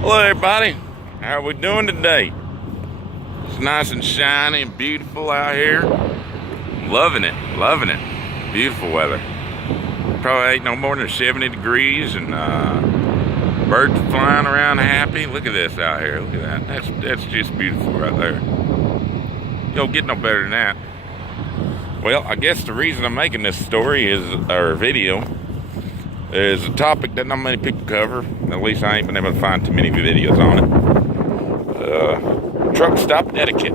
Hello everybody, how are we doing today? It's nice and shiny and beautiful out here. Loving it, loving it. Beautiful weather. Probably ain't no more than 70 degrees and birds flying around happy. Look at this out here, look at that. That's just beautiful right there. You don't get no better than that. Well, I guess the reason I'm making this story or video is a topic that not many people cover. At least I ain't been able to find too many videos on it. Truck stop etiquette.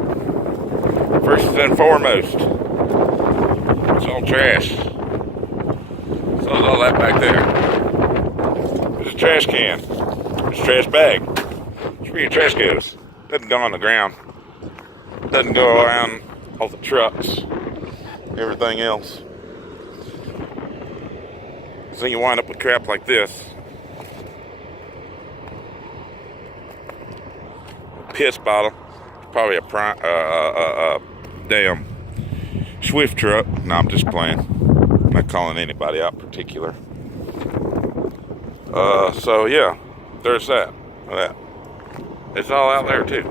First and foremost, it's all trash. So is all that back there. There's a trash can. There's a trash bag. That's where your trash goes. Doesn't go on the ground. Doesn't go around all the trucks. Everything else. So you wind up with crap like this. Piss bottle. Probably a damn Swift truck. No, I'm just playing. I'm not calling anybody out particular. So yeah, there's that. It's all out there too.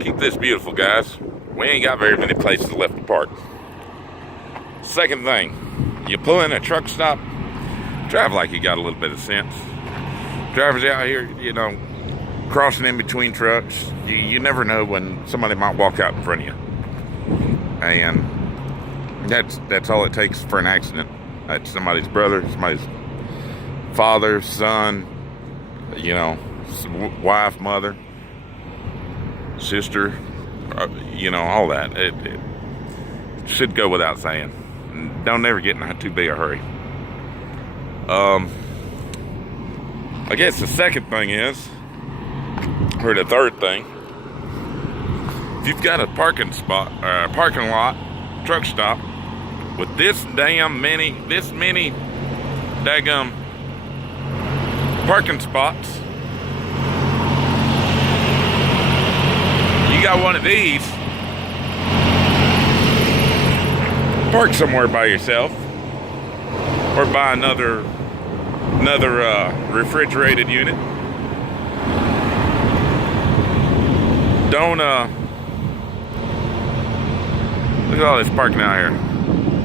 Keep this beautiful, guys. We ain't got very many places left to park. Second thing, you pull in a truck stop, drive like you got a little bit of sense. Drivers out here, crossing in between trucks, you never know when somebody might walk out in front of you. And that's all it takes for an accident. That's somebody's brother, somebody's father, son, wife, mother, sister, all that. It should go without saying. Don't ever get in too big a hurry. I guess the second thing is, or the third thing, if you've got a parking lot, truck stop with this many daggum parking spots, you got one of these, park somewhere by yourself or buy another refrigerated unit. Don't look at all this parking out here.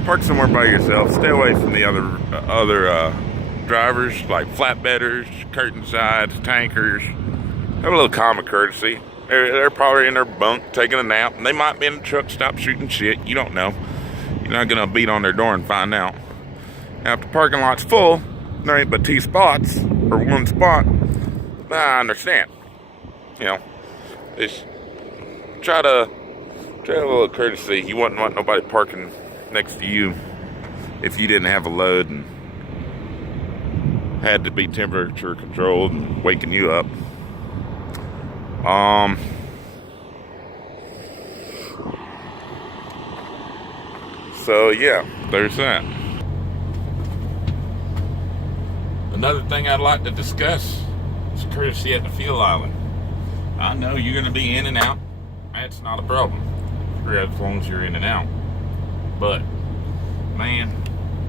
Park somewhere by yourself. Stay away from the other drivers like flatbedders, curtain sides, tankers. Have a little common courtesy. They're probably in their bunk taking a nap, and they might be in the truck stop shooting shit. You don't know. You're not gonna beat on their door and find out. Now, if the parking lot's full, there ain't but 2 spots or 1 spot. I understand. Just try a little courtesy. You wouldn't want nobody parking next to you if you didn't have a load and had to be temperature controlled and waking you up. So yeah, there's that. Another thing I'd like to discuss is courtesy at the fuel island. I know you're going to be in and out. That's not a problem, as long as you're in and out. But, man,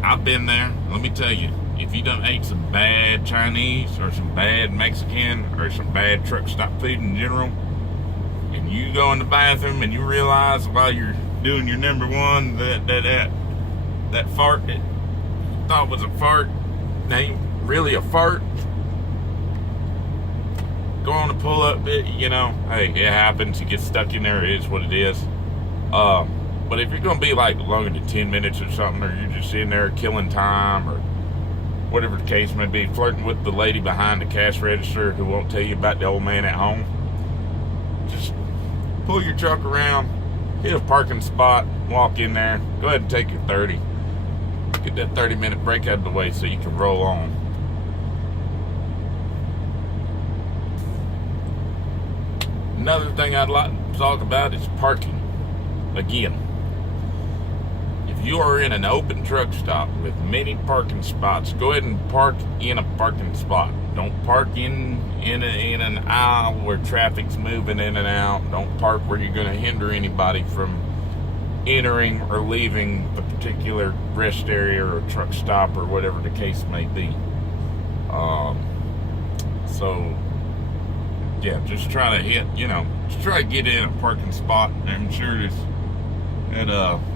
I've been there. Let me tell you, if you done ate some bad Chinese or some bad Mexican or some bad truck stop food in general, and you go in the bathroom and you realize while you're doing your number one that fart that you thought was a fart ain't really a fart, go on a pull up bit, hey, it happens, you get stuck in there, it is what it is. But if you're gonna be like longer than 10 minutes or something, or you're just in there killing time or whatever the case may be, flirting with the lady behind the cash register who won't tell you about the old man at home, just pull your truck around, hit a parking spot, walk in there, go ahead and take your 30. Get that 30-minute break out of the way so you can roll on. Another thing I'd like to talk about is parking. Again, if you are in an open truck stop with many parking spots, go ahead and park in a parking spot. Don't park in an aisle where traffic's moving in and out. Don't park where you're going to hinder anybody from entering or leaving the particular rest area or truck stop or whatever the case may be. So yeah, just try to hit, just try to get in a parking spot. And I'm sure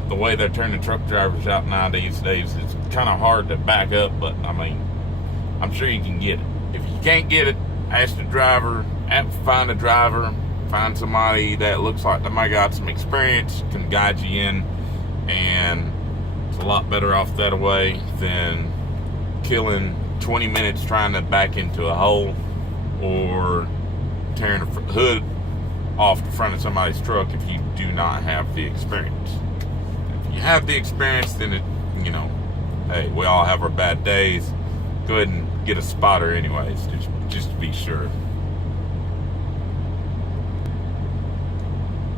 the way they're turning truck drivers out nowadays, it's kind of hard to back up, but I mean, I'm sure you can get it. If you can't get it, ask the driver, find a driver, find somebody that looks like they might got some experience, can guide you in, and it's a lot better off that way than killing 20 minutes trying to back into a hole or tearing the hood off the front of somebody's truck if you do not have the experience. If you have the experience, then hey, we all have our bad days. Go ahead and get a spotter anyways, just to be sure.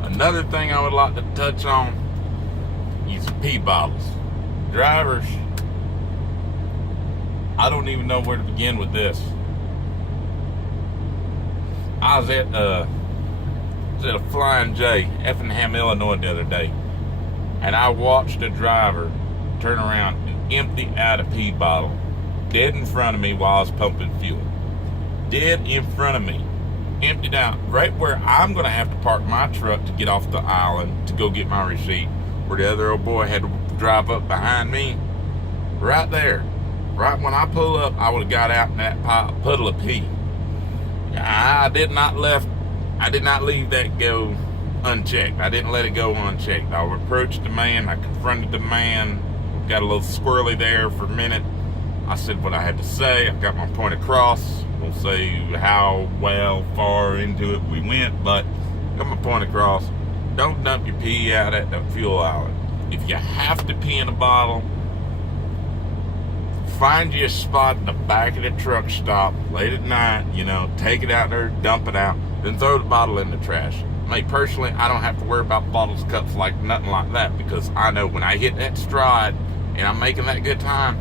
Another thing I would like to touch on is pee bottles. Drivers, I don't even know where to begin with this. I was at a Flying J, Effingham, Illinois the other day, and I watched a driver turn around and empty out a pee bottle dead in front of me while I was pumping fuel. Dead in front of me. Emptied out right where I'm going to have to park my truck to get off the island to go get my receipt, where the other old boy had to drive up behind me. Right there. Right when I pull up, I would have got out in that puddle of pee. I did not leave that go unchecked. I didn't let it go unchecked. I approached the man. I confronted the man. Got a little squirrely there for a minute. I said what I had to say. I got my point across. We'll say how far into it we went, but got my point across. Don't dump your pee out at the fuel island. If you have to pee in a bottle, find you a spot in the back of the truck stop late at night, take it out there, dump it out, then throw the bottle in the trash. Me personally, I don't have to worry about bottles, cups, like nothing like that, because I know when I hit that stride and I'm making that good time,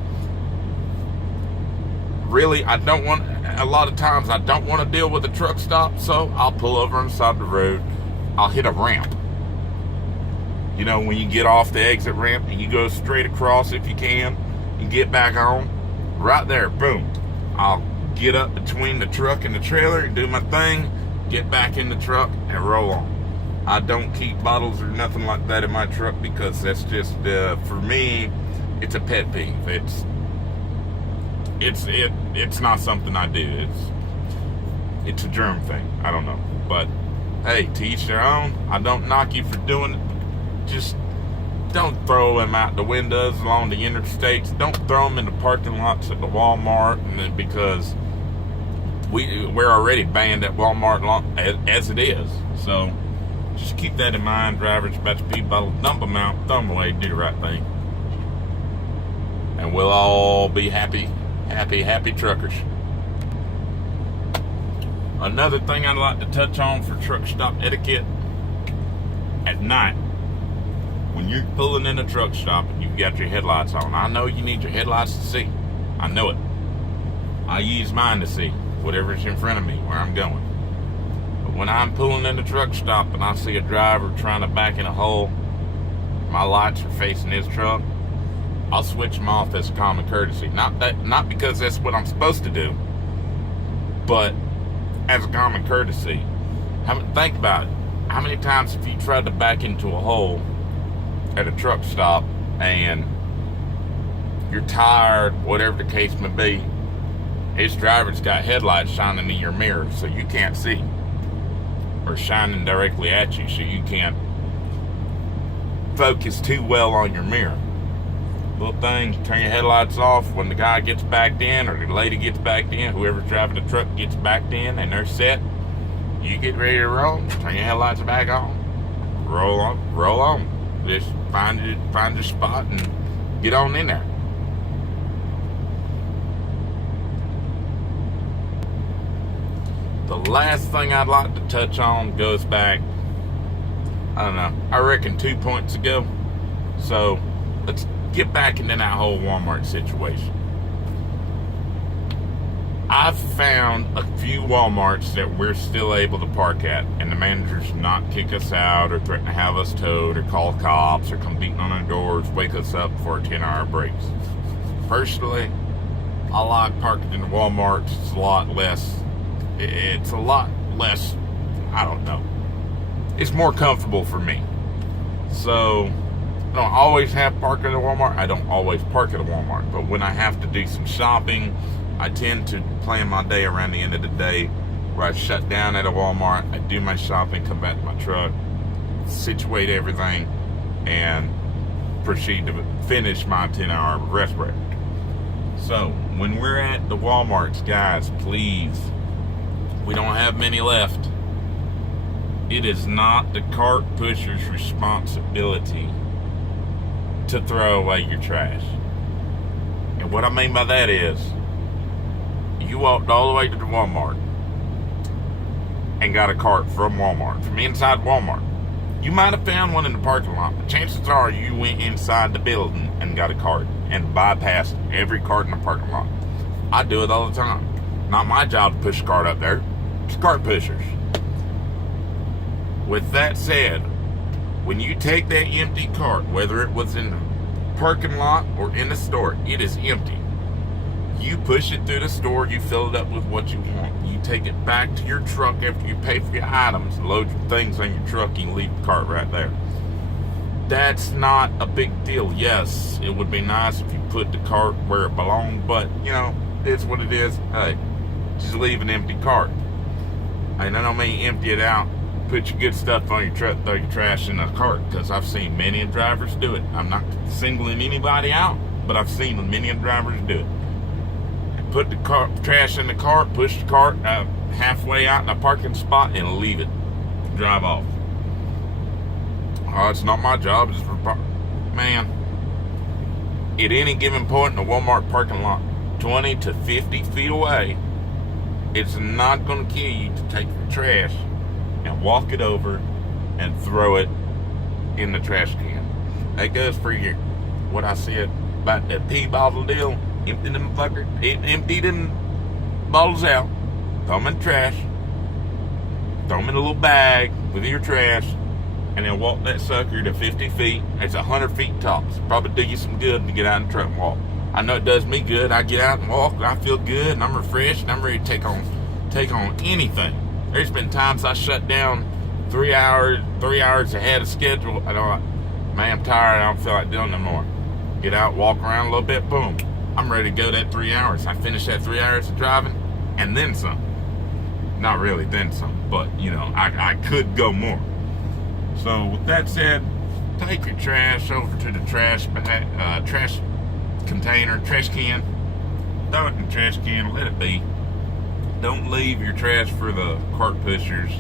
really, a lot of times I don't want to deal with a truck stop, so I'll pull over on the side of the road. I'll hit a ramp. When you get off the exit ramp and you go straight across if you can, and get back on, right there, boom. I'll get up between the truck and the trailer and do my thing, get back in the truck and roll on. I don't keep bottles or nothing like that in my truck because that's just, for me, it's a pet peeve. It's not something I do. It's a germ thing. I don't know. But hey, to each their own. I don't knock you for doing it. Just don't throw them out the windows along the interstates. Don't throw them in the parking lots at the Walmart, because we're already banned at Walmart as it is. So just keep that in mind, drivers. About your pee bottle, dump them out, throw them away, do the right thing, and we'll all be happy truckers. Another thing I'd like to touch on for truck stop etiquette: at night, when you're pulling in a truck stop and you've got your headlights on, I know you need your headlights to see. I know it. I use mine to see whatever's in front of me, where I'm going. But when I'm pulling in the truck stop and I see a driver trying to back in a hole, my lights are facing his truck, I'll switch them off as a common courtesy. Not because that's what I'm supposed to do, but as a common courtesy. Think about it. How many times have you tried to back into a hole at a truck stop and you're tired, whatever the case may be? His driver's got headlights shining in your mirror so you can't see, or shining directly at you so you can't focus too well on your mirror. Little thing, turn your headlights off when the guy gets backed in or the lady gets backed in, whoever's driving the truck gets backed in and they're set. You get ready to roll, turn your headlights back on, roll on. Just find your spot and get on in there. The last thing I'd like to touch on goes back, I don't know, I reckon 2 points ago. So let's get back into that whole Walmart situation. I've found a few Walmarts that we're still able to park at, and the managers not kick us out or threaten to have us towed or call cops or come beating on our doors, wake us up for our 10-hour breaks. Personally, I like parking in the Walmart. It's a lot less. I don't know. It's more comfortable for me. So, I don't always have parking at a Walmart. I don't always park at a Walmart. But when I have to do some shopping, I tend to plan my day around the end of the day where I shut down at a Walmart. I do my shopping, come back to my truck, situate everything, and proceed to finish my 10-hour rest break. So, when we're at the Walmarts, guys, please, we don't have many left. It is not the cart pusher's responsibility to throw away your trash. And what I mean by that is, you walked all the way to the Walmart and got a cart from Walmart, from inside Walmart. You might have found one in the parking lot, but chances are you went inside the building and got a cart and bypassed every cart in the parking lot. I do it all the time. Not my job to push a cart up there. It's cart pushers. With that said, when you take that empty cart, whether it was in the parking lot or in the store, it is empty. You push it through the store, you fill it up with what you want. You take it back to your truck after you pay for your items, load your things on your truck, and leave the cart right there. That's not a big deal. Yes, it would be nice if you put the cart where it belonged, but, it's what it is. Hey, just leave an empty cart. And I don't mean empty it out. Put your good stuff on your truck, throw your trash in a cart, because I've seen many drivers do it. I'm not singling anybody out, but I've seen many drivers do it. Put the trash in the cart, push the cart halfway out in a parking spot, and leave it. Drive off. Oh, it's not my job. It's man, at any given point in the Walmart parking lot, 20 to 50 feet away, it's not going to kill you to take your trash and walk it over and throw it in the trash can. That goes for your, what I said about that pee bottle deal. Empty them empty them bottles out, throw them in the trash, throw them in a little bag with your trash, and then walk that sucker to 50 feet. It's 100 feet tops. Probably do you some good to get out in the truck and walk. I know it does me good. I get out and walk, I feel good, and I'm refreshed, and I'm ready to take on anything. There's been times I shut down 3 hours ahead of schedule. I don't, man, I'm tired. I don't feel like doing no more. Get out, walk around a little bit, boom. I'm ready to go that 3 hours. I finish that 3 hours of driving, and then some. Not really then some, but, I could go more. So, with that said, take your trash over to the trash container, trash can. Throw it in the trash can, let it be. Don't leave your trash for the cart pushers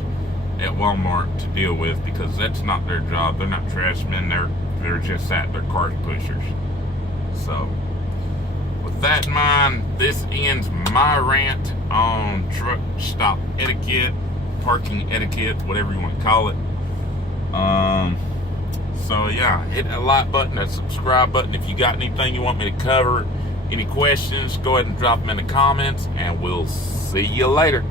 at Walmart to deal with, because that's not their job. They're not trash men. They're just that. They're cart pushers. So, with that in mind, this ends my rant on truck stop etiquette, parking etiquette, whatever you want to call it. So yeah, hit that like button, that subscribe button. If you got anything you want me to cover, any questions, go ahead and drop them in the comments, and we'll see you later.